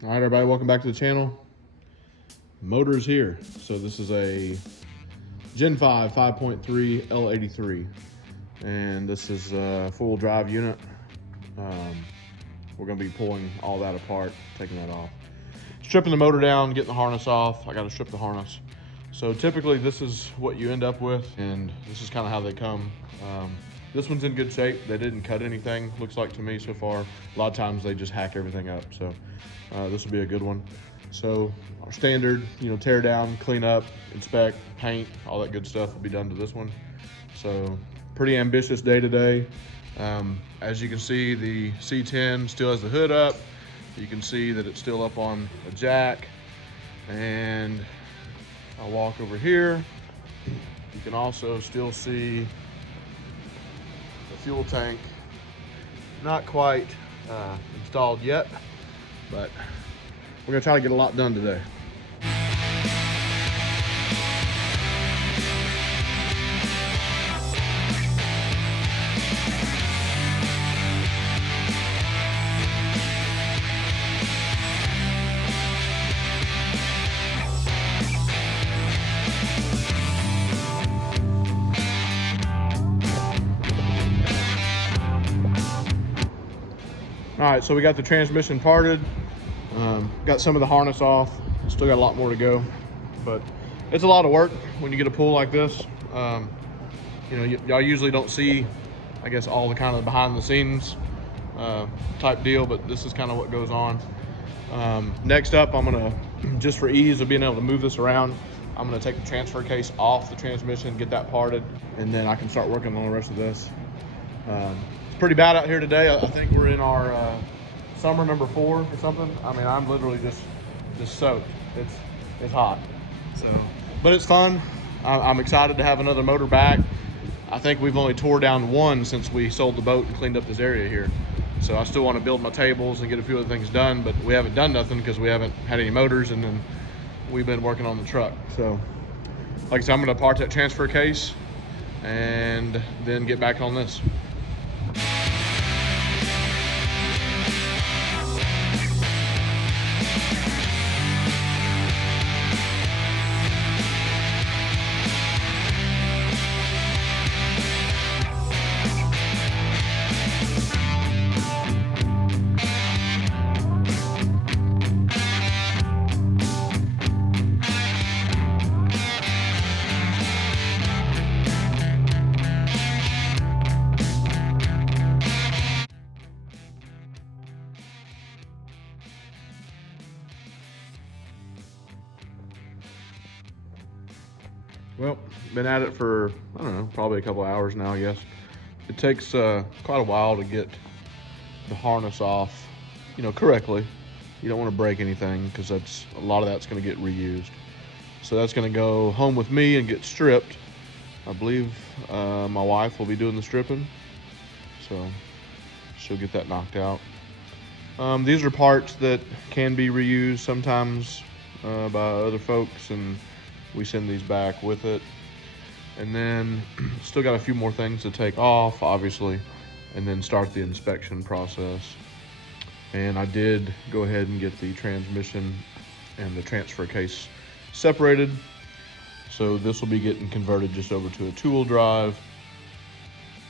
All right, everybody, welcome back to the channel. Motor's here. So this is a Gen 5 5.3 L83, and this is a full drive unit. We're gonna be pulling all that apart, taking that off, stripping the motor down, getting the harness off. I gotta strip the harness. So typically this is what you end up with, and this is kind of how they come. This one's in good shape. They didn't cut anything, looks like to me so far. A lot of times they just hack everything up. So this will be a good one. So our standard, tear down, clean up, inspect, paint, all that good stuff will be done to this one. So pretty ambitious day today. As you can see, the C10 still has the hood up. You can see that it's still up on a jack. And I'll walk over here. You can also still see the fuel tank. Not quite installed yet, but we're gonna try to get a lot done today. All right, so we got the transmission parted, got some of the harness off, still got a lot more to go, but it's a lot of work when you get a pool like this. Y'all usually don't see, I guess, all the kind of behind the scenes type deal, but this is kind of what goes on. Next up, I'm gonna, just for ease of being able to move this around, I'm gonna take the transfer case off the transmission, get that parted, and then I can start working on the rest of this. It's pretty bad out here today. I think we're in our summer number 4 or something. I mean, I'm literally just soaked. It's hot. So, but it's fun. I'm excited to have another motor back. I think we've only tore down one since we sold the boat and cleaned up this area here. So I still want to build my tables and get a few other things done, but we haven't done nothing because we haven't had any motors, and then we've been working on the truck. So like I said, I'm going to part that transfer case and then get back on this. Well, been at it for, I don't know, probably a couple hours now, I guess. It takes quite a while to get the harness off, correctly. You don't want to break anything because a lot of that's going to get reused. So that's going to go home with me and get stripped. I believe my wife will be doing the stripping, so she'll get that knocked out. These are parts that can be reused sometimes by other folks, and we send these back with it. And then still got a few more things to take off, obviously, and then start the inspection process. And I did go ahead and get the transmission and the transfer case separated. So this will be getting converted just over to a 2-wheel drive.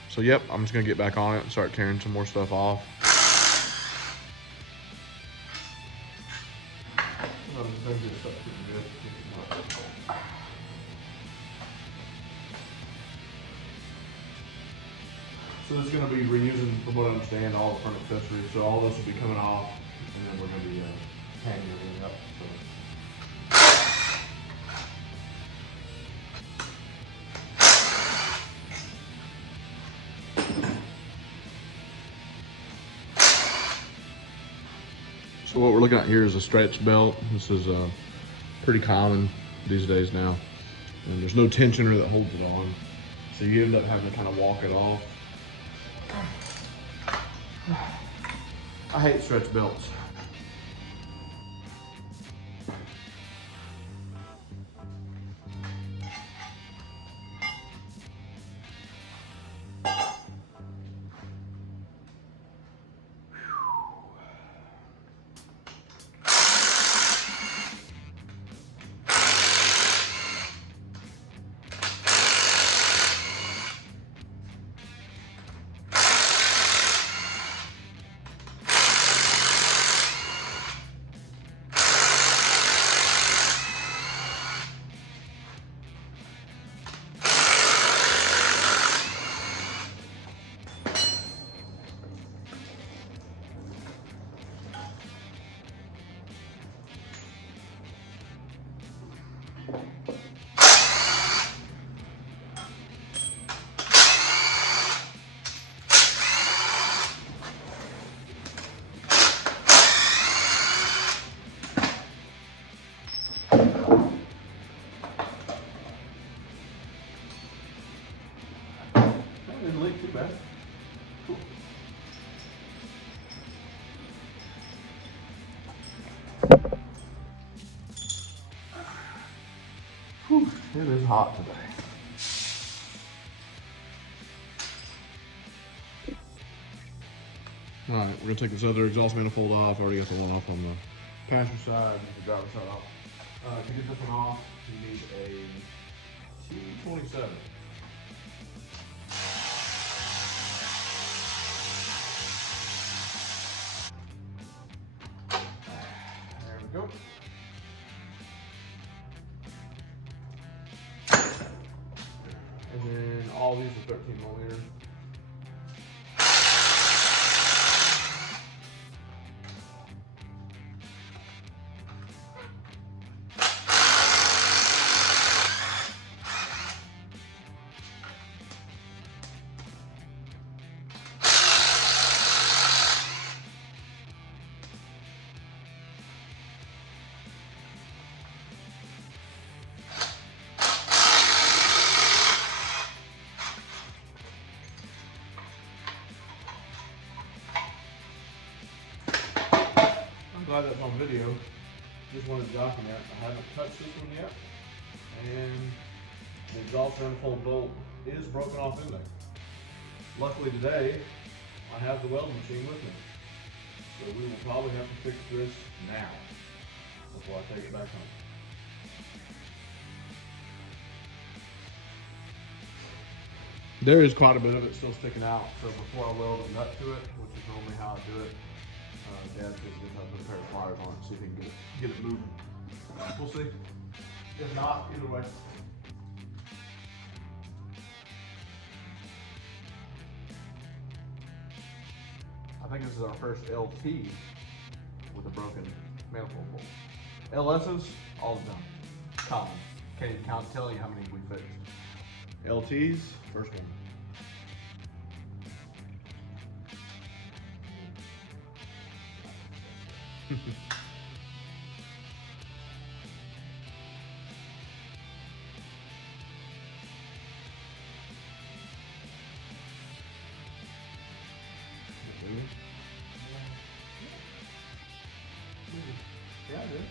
So yep, I'm just gonna get back on it and start tearing some more stuff off. So this is going to be reusing, from what I understand, all the front accessories. So all this will be coming off, and then we're going to be hanging everything up. So what we're looking at here is a stretch belt. This is pretty common these days now. And there's no tensioner that holds it on. So you end up having to kind of walk it off. I hate stretch belts. Whew, it is hot today. All right, we're gonna take this other exhaust manifold off. I already got the one off on the passenger side, the driver's side off. To get this one off, you need a T27. There we go. And then all these are 13mm. I'm glad that's on video. Just wanted to document. I haven't touched this one yet. And the exhaust manifold bolt is broken off in there. Luckily today, I have the welding machine with me. So we will probably have to fix this now before I take it back home. There is quite a bit of it still sticking out, so before I weld a nut to it, which is normally how I do it, Dad's just going to put a pair of pliers on it, see if he can get it moving. We'll see. If not, either way. I think this is our first LT with a broken manifold bolt. LS's, all done. Common. Can't even tell you how many we fixed. LT's, first one. Yeah, I did.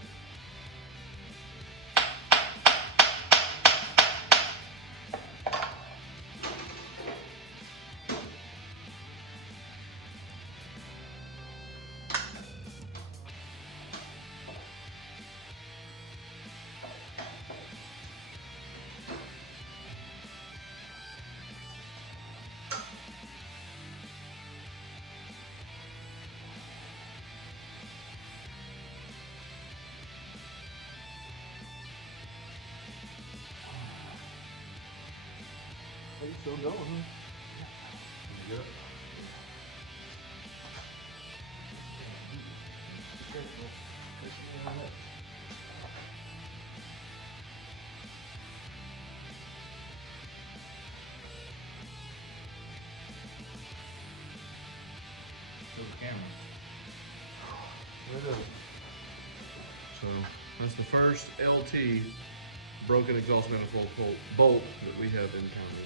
Are you still going, huh? Yeah. Get it? So that's the first LT broken exhaust manifold bolt that we have encountered.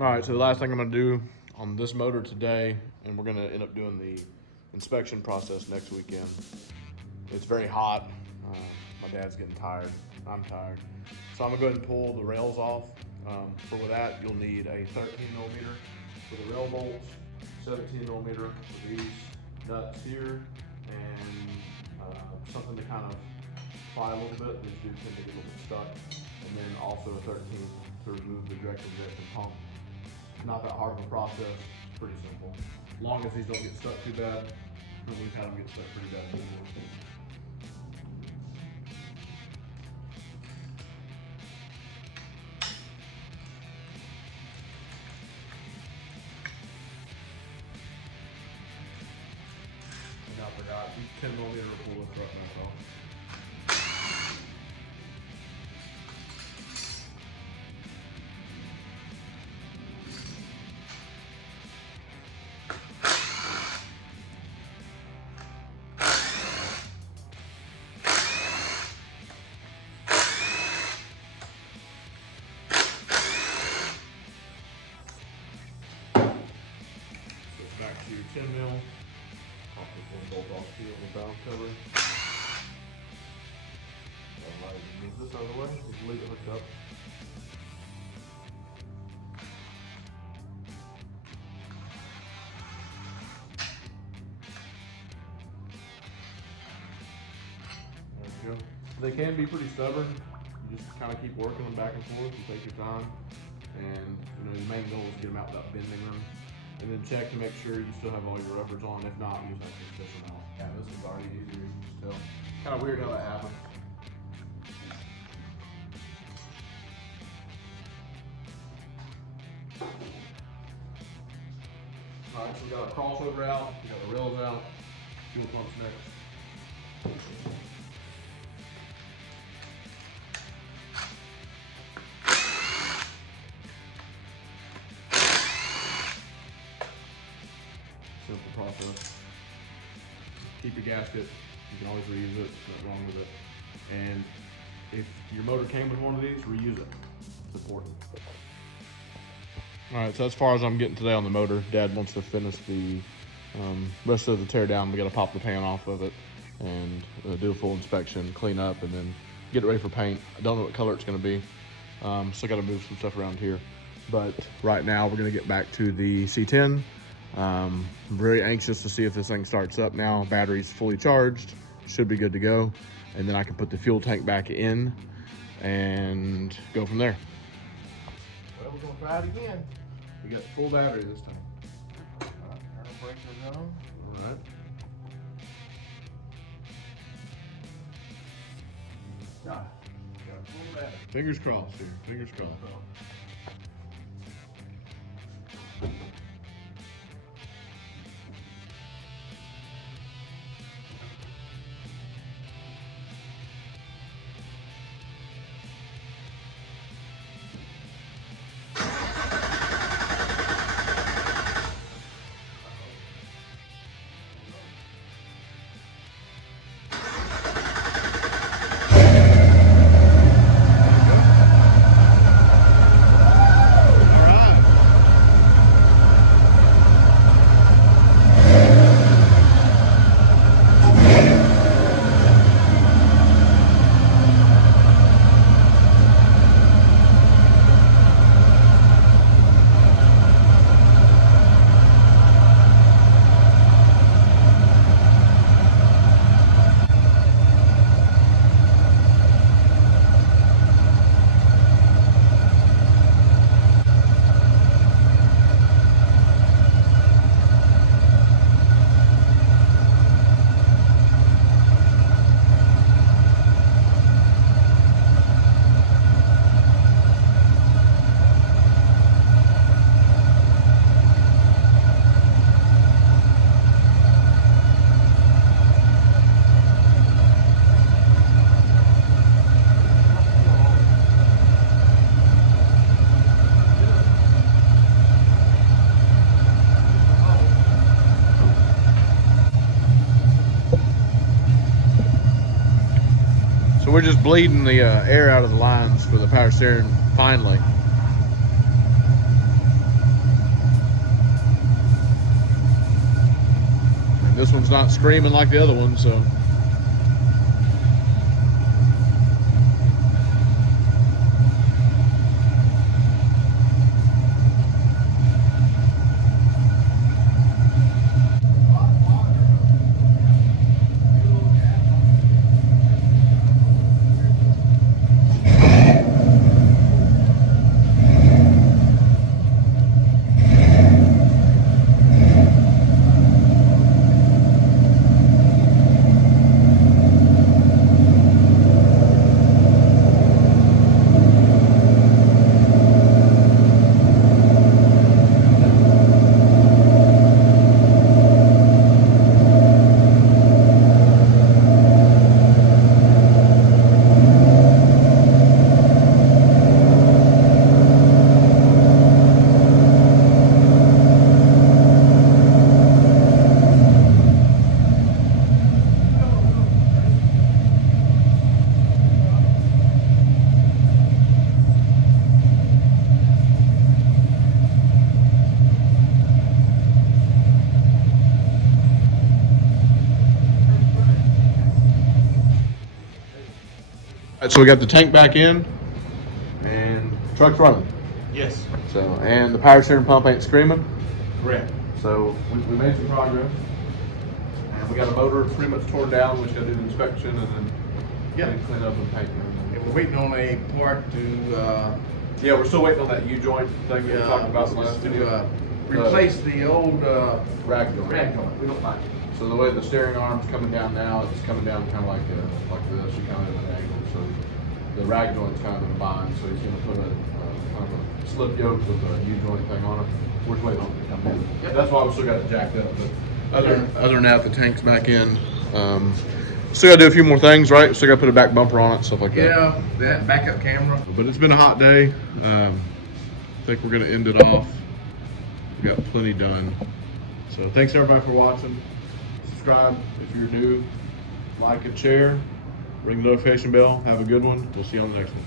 All right, so the last thing I'm gonna do on this motor today, and we're gonna end up doing the inspection process next weekend. It's very hot. My dad's getting tired. I'm tired. So I'm gonna go ahead and pull the rails off. For that, you'll need a 13mm for the rail bolts, 17mm for these nuts here, and something to kind of pry a little bit. These do tend to get a little bit stuck. And then also a 13 to remove the direct injection pump. Not that hard of a process, pretty simple. As long as these don't get stuck too bad, but we've had them get stuck pretty bad before. And I forgot, these 10mm will pull the front nut off. 10 mil. Pop this one bolt off here with the valve cover. Alright, move this out of the way. Just leave it hooked up. There we go. They can be pretty stubborn. You just kind of keep working them back and forth. You take your time, and you know the main goal is to get them out without bending them. And then check to make sure you still have all your rubbers on. If not, you just have to fish them out. Yeah, this is already easier. You can just tell. Kind of weird how that happened. All right, so we got our crossover out. We got the rails out. Fuel pump's next. Simple process. Keep your gasket. You can always reuse it. Nothing wrong with it. And if your motor came with one of these, reuse it. It's important. All right, so as far as I'm getting today on the motor, Dad wants to finish the rest of the tear down. We got to pop the pan off of it and do a full inspection, clean up, and then get it ready for paint. I don't know what color it's going to be. Still got to move some stuff around here. But right now, we're going to get back to the C10. I'm very anxious to see if this thing starts up now. Battery's fully charged, should be good to go. And then I can put the fuel tank back in and go from there. Well, we're going to try it again. We got full battery this time. All right, air brakes are on. All right. Got full battery. Fingers crossed here. Fingers crossed. We're just bleeding the air out of the lines for the power steering finally. And this one's not screaming like the other one, so. All right, so we got the tank back in, and truck's running. Yes. So, and the power steering pump ain't screaming. Correct. So we made some progress. And we got a motor pretty much torn down. We just got to do the inspection and then clean up and paint it. And we're waiting on a part to. Yeah, we're still waiting on that U-joint thing we talked about in the last video. Replace the old rag joint. rag joint. We don't like it. So the way the steering arm's coming down now, it's coming down kind of like this. You kind of at an angle. So the rag joint's kind of in a bind. So he's going to put a kind of a slip yoke with a U-joint thing on it. We're just waiting on it to come in. Yep. That's why we still got it jacked up. But other than that, the tank's back in. Still got to do a few more things, right? Still got to put a back bumper on it, stuff like that. Yeah, that backup camera. But it's been a hot day. I think we're going to end it off. We got plenty done. So thanks everybody for watching. Subscribe if you're new. Like and share. Ring the notification bell. Have a good one. We'll see you on the next one.